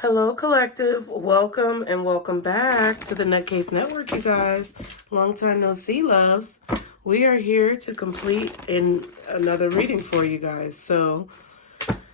Hello, collective. Welcome and welcome back to the Nutcase Network, you guys. Long time no see, loves. We are here to complete another reading for you guys. So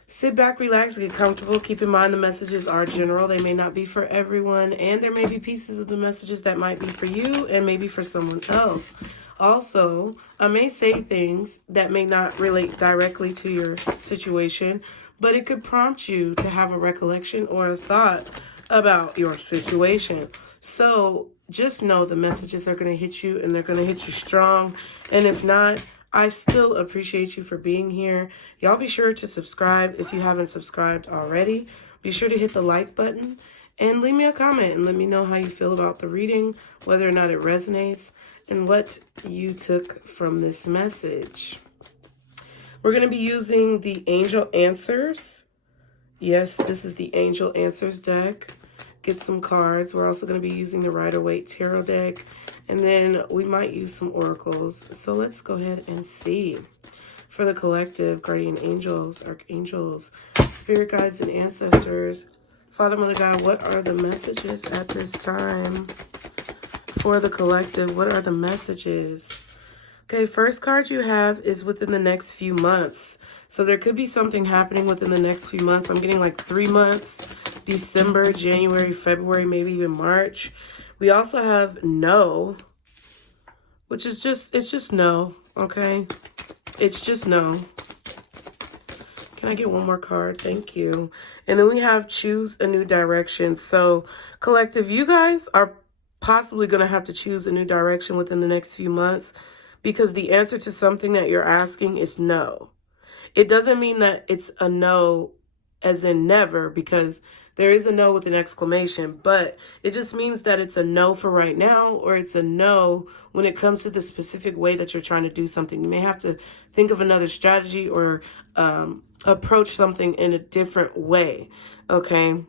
sit back, relax, get comfortable. Keep in mind the messages are general. They may not be for everyone, and there may be pieces of the messages that might be for you and maybe for someone else. Also, I may say things that may not relate directly to your situation, but it could prompt you to have a recollection or a thought about your situation. So just know the messages are going to hit you, and they're going to hit you strong. And if not, I still appreciate you for being here. Y'all be sure to subscribe if you haven't subscribed already. Be sure to hit the like button and leave me a comment and let me know how you feel about the reading, whether or not it resonates, and what you took from this message. We're going to be using the Angel Answers. Yes, this is the Angel Answers deck. Get some cards. We're also going to be using the Rider-Waite Tarot deck. And then we might use some oracles. So let's go ahead and see. For the collective, guardian angels, archangels, spirit guides, and ancestors. Father, Mother, God, what are the messages at this time? For the collective, what are the messages? Okay, first card you have is within the next few months. So there could be something happening within the next few months. I'm getting like 3 months, December, January, February, maybe even March. We also have no, which is it's just no, okay? It's just no. Can I get one more card? Thank you. And then we have choose a new direction. So collective, you guys are possibly going to have to choose a new direction within the next few months, because the answer to something that you're asking is no. It doesn't mean that it's a no as in never, because there is a no with an exclamation, but it just means that it's a no for right now, or it's a no when it comes to the specific way that you're trying to do something. You may have to think of another strategy or approach something in a different way, okay?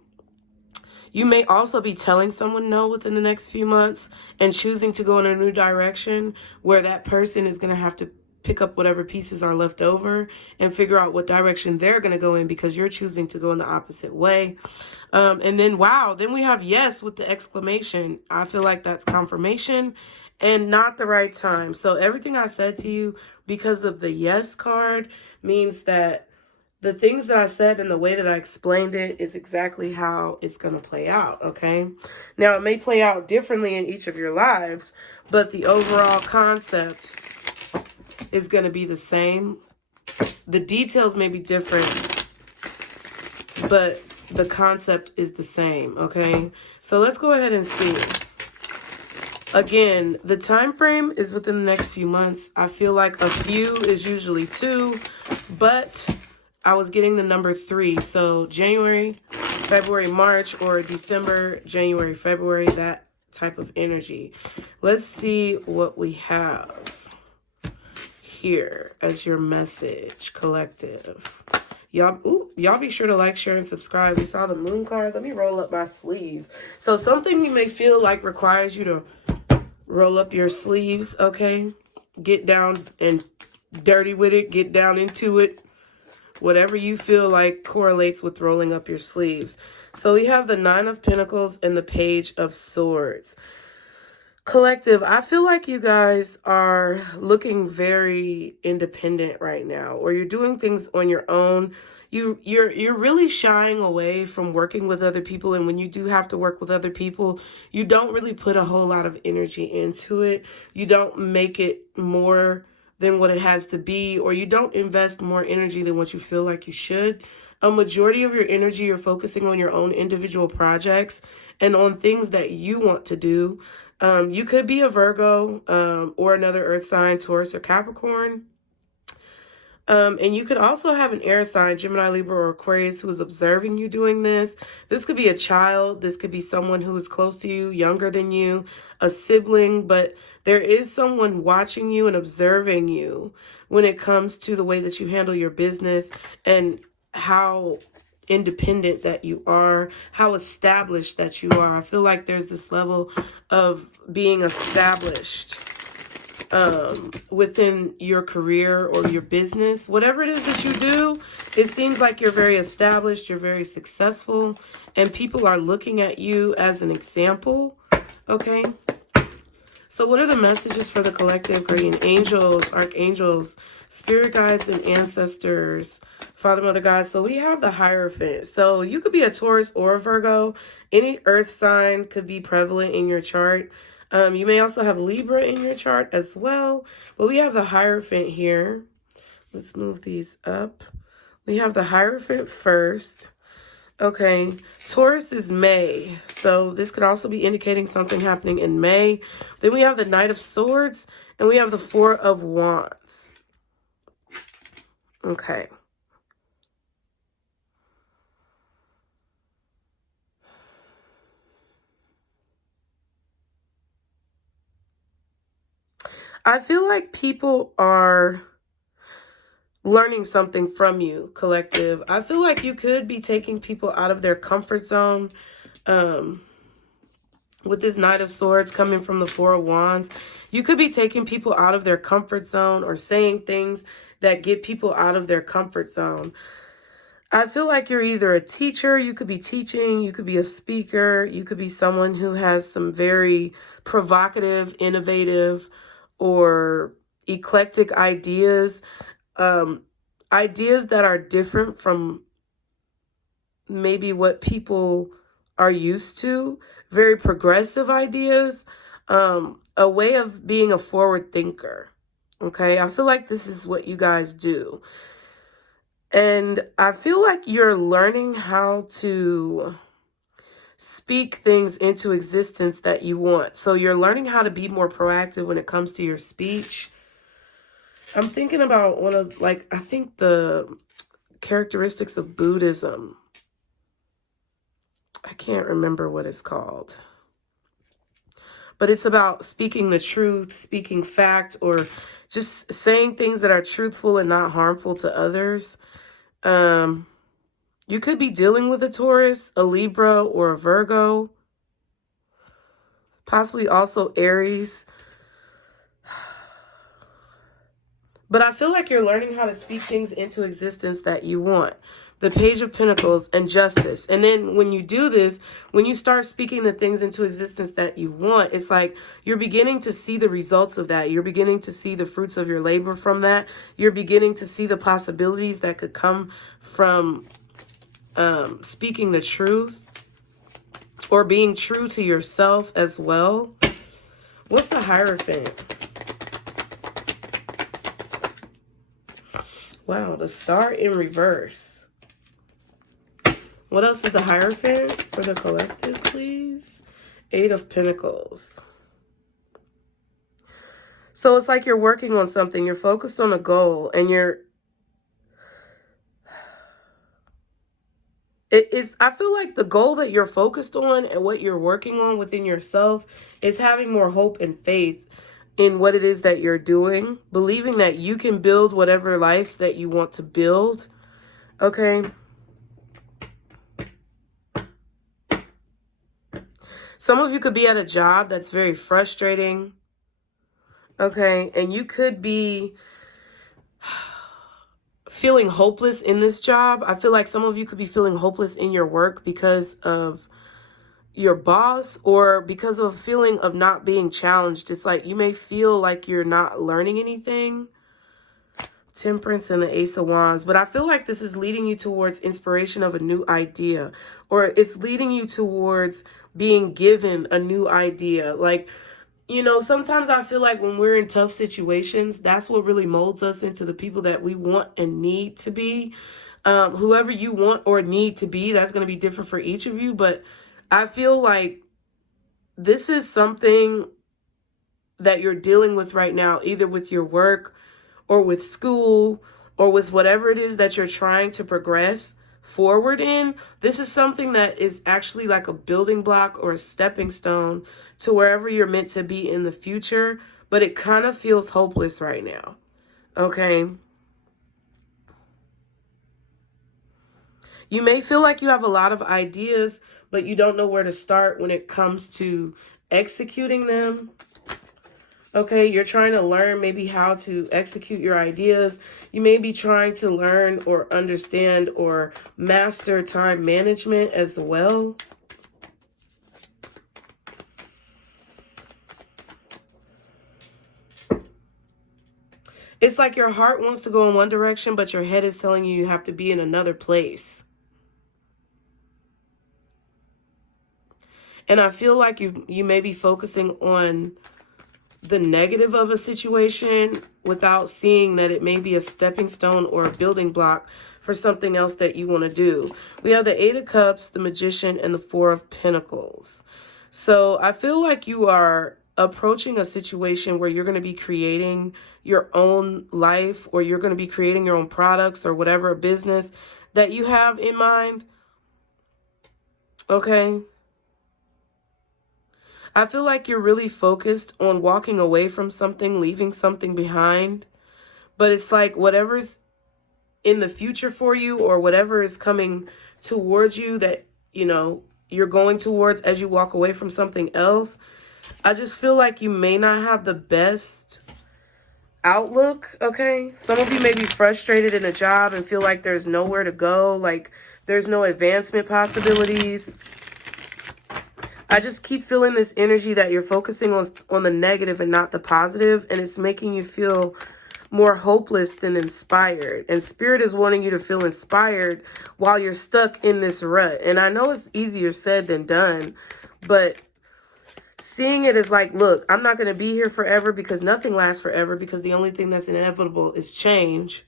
You may also be telling someone no within the next few months and choosing to go in a new direction where that person is going to have to pick up whatever pieces are left over and figure out what direction they're going to go in, because you're choosing to go in the opposite way. And then, wow, then we have yes with the exclamation. I feel like that's confirmation and not the right time. So everything I said to you because of the yes card means that the things that I said and the way that I explained it is exactly how it's going to play out, okay? Now, it may play out differently in each of your lives, but the overall concept is going to be the same. The details may be different, but the concept is the same, okay? So let's go ahead and see. Again, the time frame is within the next few months. I feel like a few is usually 2, but I was getting the number 3. So January, February, March, or December, January, February, that type of energy. Let's see what we have here as your message, collective. Y'all be sure to like, share, and subscribe. We saw the moon card. Let me roll up my sleeves. So something you may feel like requires you to roll up your sleeves, okay? Get down and dirty with it. Get down into it. Whatever you feel like correlates with rolling up your sleeves. So we have the 9 of Pentacles and the Page of Swords. Collective, I feel like you guys are looking very independent right now, or you're doing things on your own. You're really shying away from working with other people, and when you do have to work with other people, you don't really put a whole lot of energy into it. You don't make it more than what it has to be, or you don't invest more energy than what you feel like you should. A majority of your energy, you're focusing on your own individual projects and on things that you want to do. You could be a Virgo or another earth sign, Taurus or Capricorn. And you could also have an air sign, Gemini, Libra, or Aquarius, who is observing you doing this. This could be a child. This could be someone who is close to you, younger than you, a sibling. But there is someone watching you and observing you when it comes to the way that you handle your business and how independent that you are, how established that you are. I feel like there's this level of being established within your career or your business, whatever it is that you do, it seems like you're very established, you're very successful, and people are looking at you as an example. Okay. So what are the messages for the collective gradient? Angels, archangels, spirit guides, and ancestors, Father, Mother, God. So we have the Hierophant. So you could be a Taurus or a Virgo. Any earth sign could be prevalent in your chart. You may also have Libra in your chart as well. But we have the Hierophant here. Let's move these up. We have the Hierophant first. Okay, Taurus is May, so this could also be indicating something happening in May. Then we have the Knight of Swords, and we have the Four of Wands. Okay. I feel like people are learning something from you, collective. I feel like you could be taking people out of their comfort zone. With this Knight of Swords coming from the Four of Wands, you could be taking people out of their comfort zone or saying things that get people out of their comfort zone. I feel like you're either a teacher, you could be teaching, you could be a speaker, you could be someone who has some very provocative, innovative, or eclectic ideas. Ideas that are different from maybe what people are used to, very progressive ideas, a way of being a forward thinker. Okay, I feel like this is what you guys do. And I feel like you're learning how to speak things into existence that you want. So you're learning how to be more proactive when it comes to your speech. I'm thinking about one of, like, I think the characteristics of Buddhism. I can't remember what it's called. But it's about speaking the truth, speaking fact, or just saying things that are truthful and not harmful to others. You could be dealing with a Taurus, a Libra, or a Virgo. Possibly also Aries. But I feel like you're learning how to speak things into existence that you want. The Page of Pentacles and Justice. And then when you do this, when you start speaking the things into existence that you want, it's like you're beginning to see the results of that. You're beginning to see the fruits of your labor from that. You're beginning to see the possibilities that could come from speaking the truth or being true to yourself as well. What's the Hierophant? Wow, the Star in reverse. What else is the Hierophant for the collective, please? Eight of Pentacles. So it's like you're working on something. You're focused on a goal, and I feel like the goal that you're focused on and what you're working on within yourself is having more hope and faith in what it is that you're doing, believing that you can build whatever life that you want to build. Okay. Some of you could be at a job that's very frustrating. Okay. And you could be feeling hopeless in this job. I feel like some of you could be feeling hopeless in your work because of your boss or because of a feeling of not being challenged. It's like you may feel like you're not learning anything. Temperance and the Ace of Wands. But I feel like this is leading you towards inspiration of a new idea, or it's leading you towards being given a new idea. Like, you know, sometimes I feel like when we're in tough situations, that's what really molds us into the people that we want and need to be. Whoever you want or need to be, that's going to be different for each of you. But I feel like this is something that you're dealing with right now, either with your work or with school or with whatever it is that you're trying to progress forward in. This is something that is actually like a building block or a stepping stone to wherever you're meant to be in the future, but it kind of feels hopeless right now. Okay. You may feel like you have a lot of ideas, but you don't know where to start when it comes to executing them. Okay, you're trying to learn maybe how to execute your ideas. You may be trying to learn or understand or master time management as well. It's like your heart wants to go in one direction, but your head is telling you you have to be in another place. And I feel like you may be focusing on the negative of a situation without seeing that it may be a stepping stone or a building block for something else that you want to do. We have the Eight of Cups, the Magician, and the Four of Pentacles. So I feel like you are approaching a situation where you're going to be creating your own life, or you're going to be creating your own products or whatever business that you have in mind. Okay. I feel like you're really focused on walking away from something, leaving something behind. But it's like whatever's in the future for you, or whatever is coming towards you that, you know, you're going towards as you walk away from something else. I just feel like you may not have the best outlook, okay? Some of you may be frustrated in a job and feel like there's nowhere to go, like there's no advancement possibilities. I just keep feeling this energy that you're focusing on the negative and not the positive, and it's making you feel more hopeless than inspired. And Spirit is wanting you to feel inspired while you're stuck in this rut. And I know it's easier said than done, but seeing it as like, look, I'm not going to be here forever, because nothing lasts forever, because the only thing that's inevitable is change.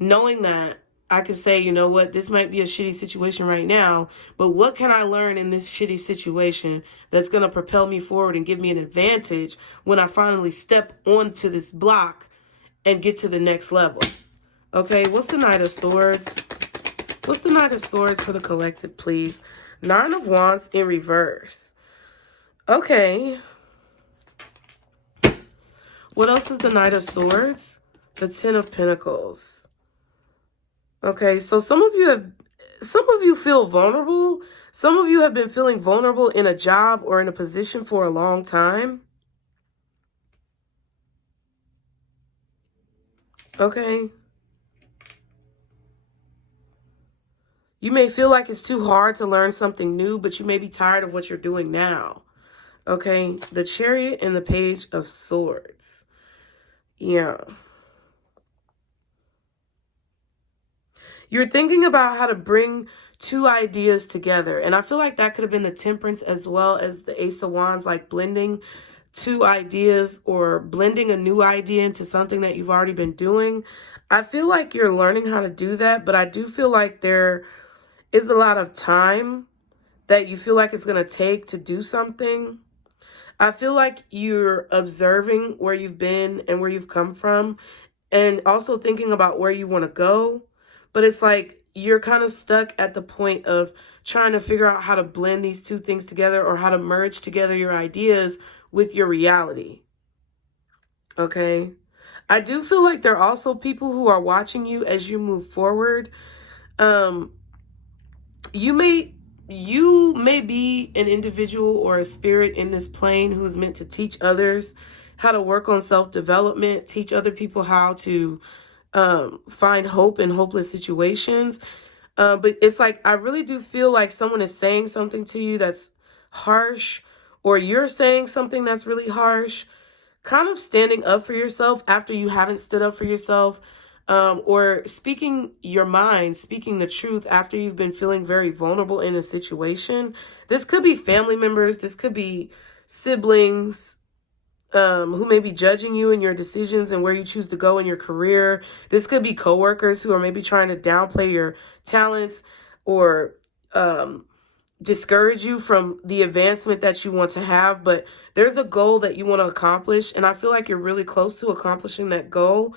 Knowing that, I can say, you know what, this might be a shitty situation right now, but what can I learn in this shitty situation that's going to propel me forward and give me an advantage when I finally step onto this block and get to the next level? Okay, what's the Knight of Swords? What's the Knight of Swords for the collective, please? Nine of Wands in reverse. Okay. What else is the Knight of Swords? The Ten of Pentacles. Okay, so some of you feel vulnerable. Some of you have been feeling vulnerable in a job or in a position for a long time. Okay. You may feel like it's too hard to learn something new, but you may be tired of what you're doing now. Okay, the Chariot and the Page of Swords. Yeah. You're thinking about how to bring two ideas together. And I feel like that could have been the Temperance as well as the Ace of Wands, like blending two ideas or blending a new idea into something that you've already been doing. I feel like you're learning how to do that, but I do feel like there is a lot of time that you feel like it's going to take to do something. I feel like you're observing where you've been and where you've come from, and also thinking about where you want to go. But it's like you're kind of stuck at the point of trying to figure out how to blend these two things together, or how to merge together your ideas with your reality. Okay? I do feel like there are also people who are watching you as you move forward. You may be an individual or a spirit in this plane who's meant to teach others how to work on self-development, teach other people how to find hope in hopeless situations. But it's like, I really do feel like someone is saying something to you that's harsh, or you're saying something that's really harsh. Kind of standing up for yourself after you haven't stood up for yourself, or speaking your mind, speaking the truth after you've been feeling very vulnerable in a situation. This could be family members. This could be siblings, who may be judging you and your decisions and where you choose to go in your career. This could be coworkers who are maybe trying to downplay your talents, or discourage you from the advancement that you want to have. But there's a goal that you want to accomplish, and I feel like you're really close to accomplishing that goal.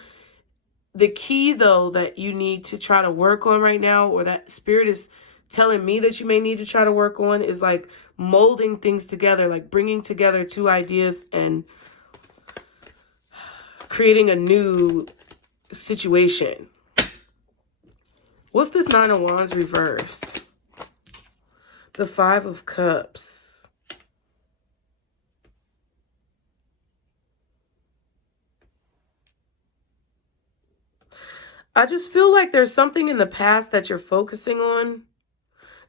The key, though, that you need to try to work on right now, or that Spirit is telling me that you may need to try to work on, is like molding things together, like bringing together two ideas and creating a new situation. What's this Nine of Wands reversed? The Five of Cups. I just feel like there's something in the past that you're focusing on,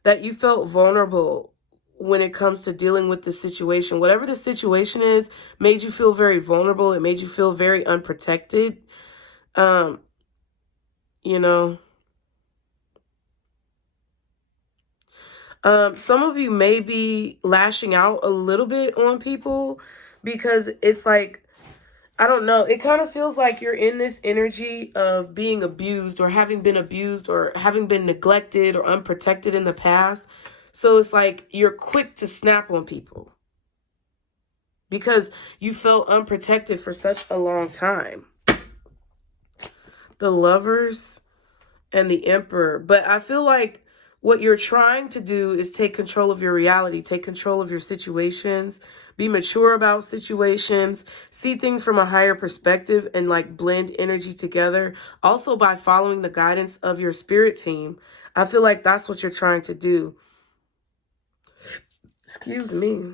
that you felt vulnerable when it comes to dealing with the situation. Whatever the situation is, made you feel very vulnerable. It made you feel very unprotected. Um, you know, some of you may be lashing out a little bit on people because it's like, I don't know. It kind of feels like you're in this energy of being abused or having been abused or having been neglected or unprotected in the past. So it's like you're quick to snap on people because you felt unprotected for such a long time. The Lovers and the Emperor. But I feel like what you're trying to do is take control of your reality, take control of your situations, be mature about situations, see things from a higher perspective, and like blend energy together. Also by following the guidance of your spirit team. I feel like that's what you're trying to do. Excuse me.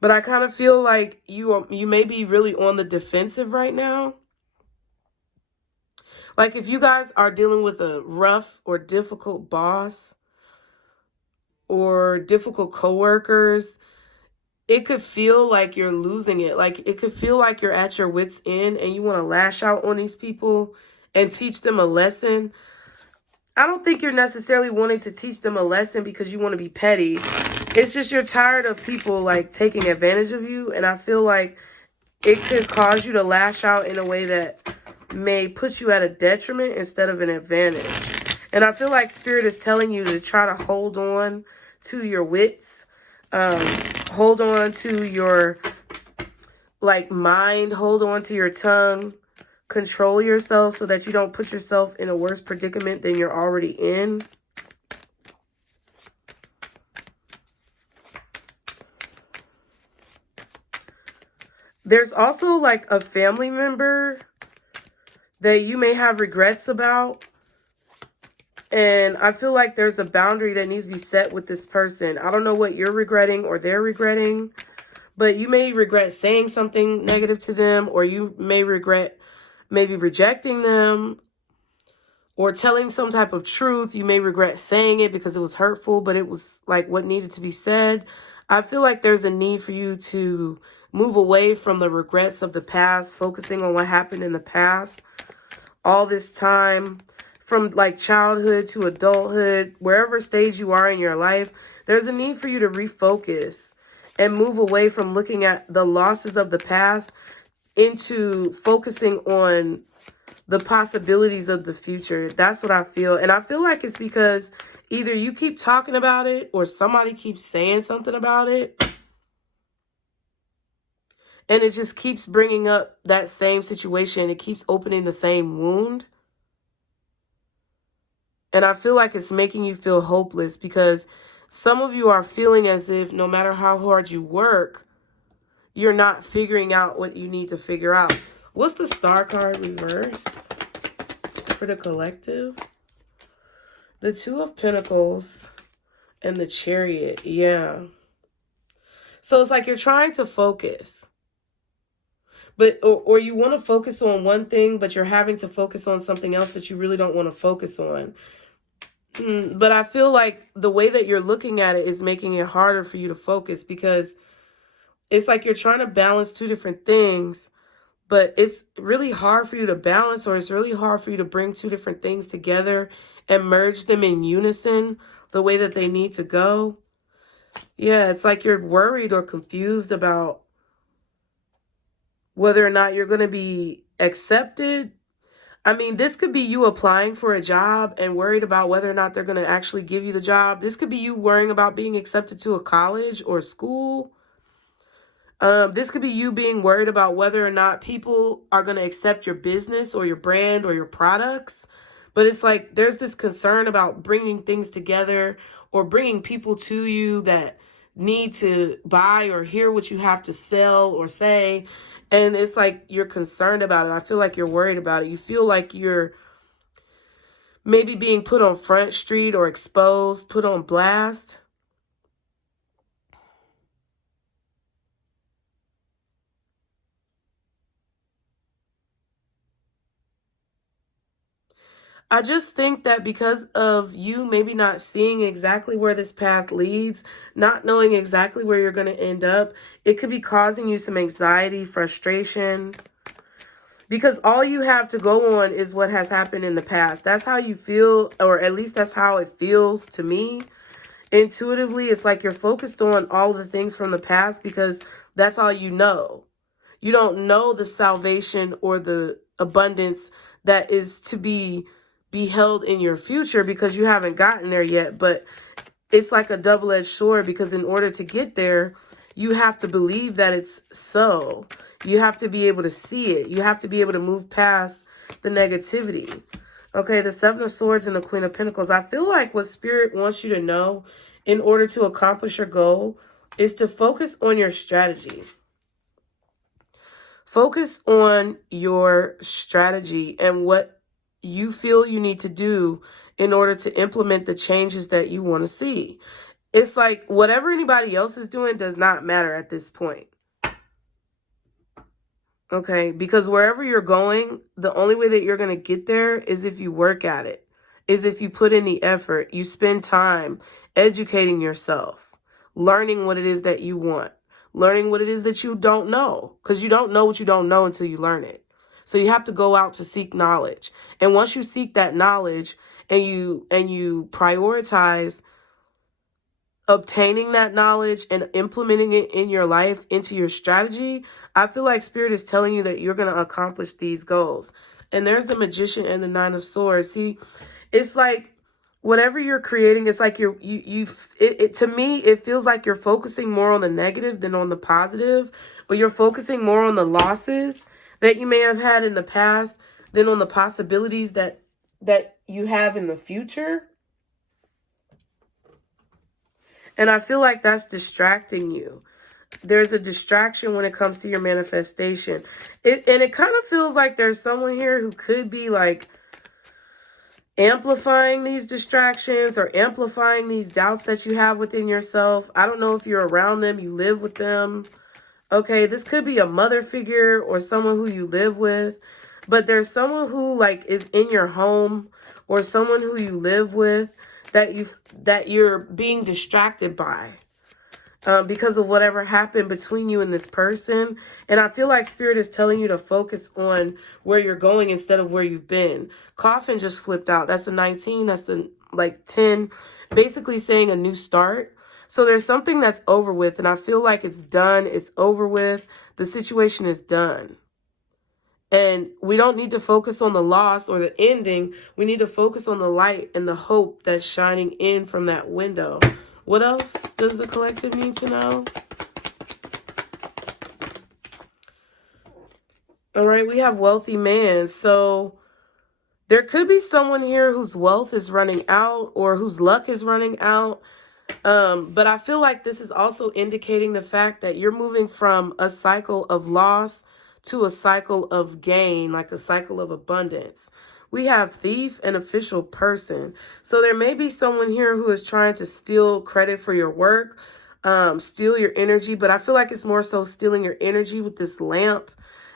But I kind of feel like you may be really on the defensive right now. Like if you guys are dealing with a rough or difficult boss or difficult coworkers, it could feel like you're losing it. Like it could feel like you're at your wit's end and you want to lash out on these people and teach them a lesson. I don't think you're necessarily wanting to teach them a lesson because you want to be petty. It's just you're tired of people like taking advantage of you. And I feel like it could cause you to lash out in a way that may put you at a detriment instead of an advantage. And I feel like Spirit is telling you to try to hold on to your wits, hold on to your like mind, hold on to your tongue, control yourself so that you don't put yourself in a worse predicament than you're already in. There's also like a family member that you may have regrets about. And I feel like there's a boundary that needs to be set with this person. I don't know what you're regretting or they're regretting, but you may regret saying something negative to them, or you may regret maybe rejecting them or telling some type of truth. You may regret saying it because it was hurtful, but it was like what needed to be said. I feel like there's a need for you to move away from the regrets of the past, focusing on what happened in the past. All this time, from like childhood to adulthood, wherever stage you are in your life, there's a need for you to refocus and move away from looking at the losses of the past into focusing on the possibilities of the future. That's what I feel. And I feel like it's because either you keep talking about it or somebody keeps saying something about it. And it just keeps bringing up that same situation. It keeps opening the same wound. And I feel like it's making you feel hopeless because some of you are feeling as if no matter how hard you work, you're not figuring out what you need to figure out. What's the Star card reversed for the collective? The Two of Pentacles and the Chariot. Yeah. So it's like you're trying to focus. But or you want to focus on one thing, but you're having to focus on something else that you really don't want to focus on. But I feel like the way that you're looking at it is making it harder for you to focus because it's like you're trying to balance two different things, but it's really hard for you to balance, or it's really hard for you to bring two different things together and merge them in unison the way that they need to go. Yeah, it's like you're worried or confused about whether or not you're going to be accepted. I mean, this could be you applying for a job and worried about whether or not they're going to actually give you the job. This could be you worrying about being accepted to a college or school. This could be you being worried about whether or not people are going to accept your business or your brand or your products. But it's like there's this concern about bringing things together or bringing people to you that need to buy or hear what you have to sell or say. And it's like you're concerned about it. I feel like you're worried about it. You feel like you're maybe being put on Front Street or exposed, put on blast. I just think that because of you maybe not seeing exactly where this path leads, not knowing exactly where you're going to end up, it could be causing you some anxiety, frustration, because all you have to go on is what has happened in the past. That's how you feel, or at least that's how it feels to me. Intuitively, it's like you're focused on all the things from the past because that's all you know. You don't know the salvation or the abundance that is to be beheld in your future because you haven't gotten there yet. But it's like a double-edged sword, because in order to get there, you have to believe that it's so. You have to be able to see it. You have to be able to move past the negativity. Okay, the Seven of Swords and the Queen of Pentacles. I feel like what Spirit wants you to know in order to accomplish your goal is to focus on your strategy. Focus on your strategy and what you feel you need to do in order to implement the changes that you want to see. It's like whatever anybody else is doing does not matter at this point. Okay, because wherever you're going, the only way that you're going to get there is if you work at it, is if you put in the effort, you spend time educating yourself, learning what it is that you want, learning what it is that you don't know, because you don't know what you don't know until you learn it. So you have to go out to seek knowledge. And once you seek that knowledge and you prioritize obtaining that knowledge and implementing it in your life, into your strategy, I feel like Spirit is telling you that you're going to accomplish these goals. And there's the Magician and the Nine of Swords. See, it's like whatever you're creating, it's like to me, it feels like you're focusing more on the negative than on the positive, or you're focusing more on the losses that you may have had in the past than on the possibilities that you have in the future. And I feel like that's distracting you. There's a distraction when it comes to your manifestation. And it kind of feels like there's someone here who could be like amplifying these distractions or amplifying these doubts that you have within yourself. I don't know if you're around them, you live with them. Okay, this could be a mother figure or someone who you live with. But there's someone who like is in your home or someone who you live with that you're being distracted by because of whatever happened between you and this person. And I feel like Spirit is telling you to focus on where you're going instead of where you've been. Coffin just flipped out. That's a 19. That's the 10, basically saying a new start. So there's something that's over with, and I feel like it's done. It's over with. The situation is done. And we don't need to focus on the loss or the ending. We need to focus on the light and the hope that's shining in from that window. What else does the collective need to know? All right, we have wealthy man. So there could be someone here whose wealth is running out or whose luck is running out. But I feel like this is also indicating the fact that you're moving from a cycle of loss to a cycle of gain, like a cycle of abundance. We have thief and official person. So there may be someone here who is trying to steal credit for your work, steal your energy, but I feel like it's more so stealing your energy with this lamp.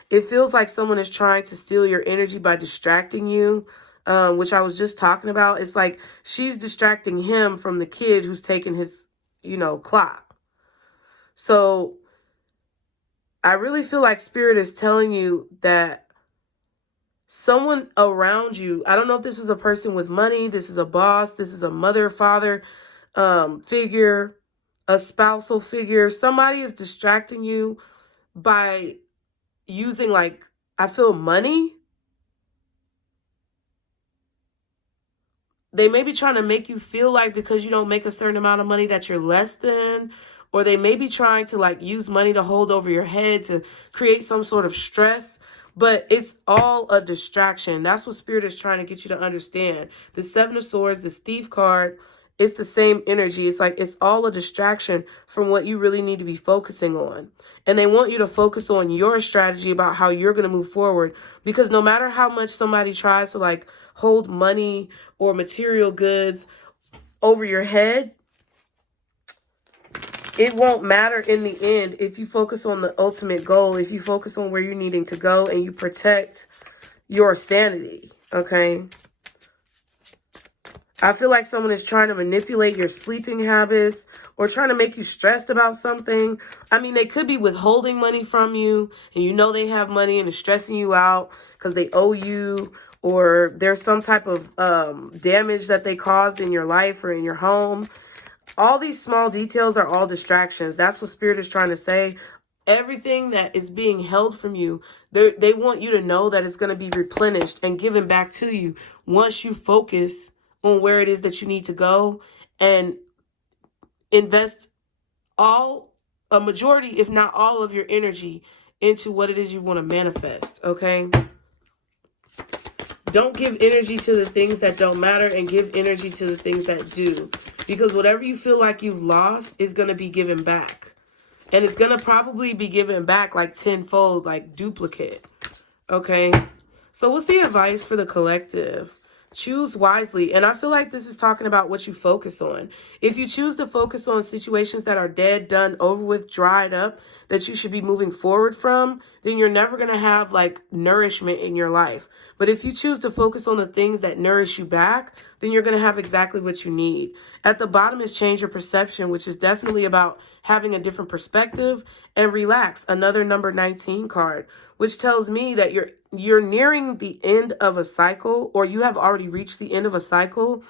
It feels like someone is trying to steal your energy by distracting you, which I was just talking about. It's like she's distracting him from the kid who's taking his, clock. So I really feel like Spirit is telling you that someone around you, I don't know if this is a person with money, this is a boss, this is a mother, father figure, a spousal figure. Somebody is distracting you by using, I feel money. They may be trying to make you feel like because you don't make a certain amount of money that you're less than, or they may be trying to use money to hold over your head to create some sort of stress, but it's all a distraction. That's what Spirit is trying to get you to understand. The Seven of Swords, this thief card, it's the same energy. It's like it's all a distraction from what you really need to be focusing on. And they want you to focus on your strategy about how you're going to move forward, because no matter how much somebody tries to hold money or material goods over your head, it won't matter in the end if you focus on the ultimate goal, if you focus on where you're needing to go and you protect your sanity, okay? I feel like someone is trying to manipulate your sleeping habits or trying to make you stressed about something. I mean, they could be withholding money from you and you know they have money and it's stressing you out because they owe you, or there's some type of damage that they caused in your life or in your home. All these small details are all distractions. That's what Spirit is trying to say. Everything that is being held from you, they want you to know that it's going to be replenished and given back to you once you focus on where it is that you need to go and invest a majority, if not all of your energy into what it is you want to manifest, okay? Don't give energy to the things that don't matter and give energy to the things that do. Because whatever you feel like you've lost is going to be given back. And it's going to probably be given back like tenfold, like duplicate. Okay? So what's the advice for the collective? Choose wisely. And I feel like this is talking about what you focus on. If you choose to focus on situations that are dead, done, over with, dried up, that you should be moving forward from, then you're never going to have like nourishment in your life. But if you choose to focus on the things that nourish you back, then you're going to have exactly what you need. At the bottom is change your perception, which is definitely about having a different perspective, and relax, another number 19 card, which tells me that you're nearing the end of a cycle, or you have already reached the end of a cycle,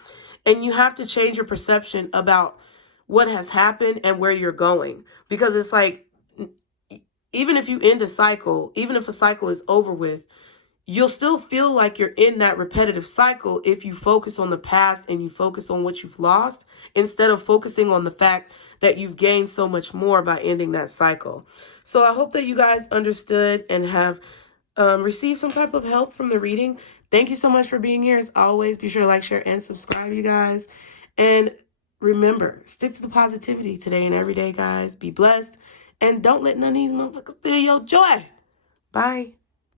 and you have to change your perception about what has happened and where you're going. Because it's like, even if you end a cycle, even if a cycle is over with, you'll still feel like you're in that repetitive cycle if you focus on the past and you focus on what you've lost instead of focusing on the fact that you've gained so much more by ending that cycle. So I hope that you guys understood and have received some type of help from the reading. Thank you so much for being here. As always, be sure to like, share, and subscribe, you guys. And remember, stick to the positivity today and every day, guys. Be blessed. And don't let none of these motherfuckers steal your joy. Bye.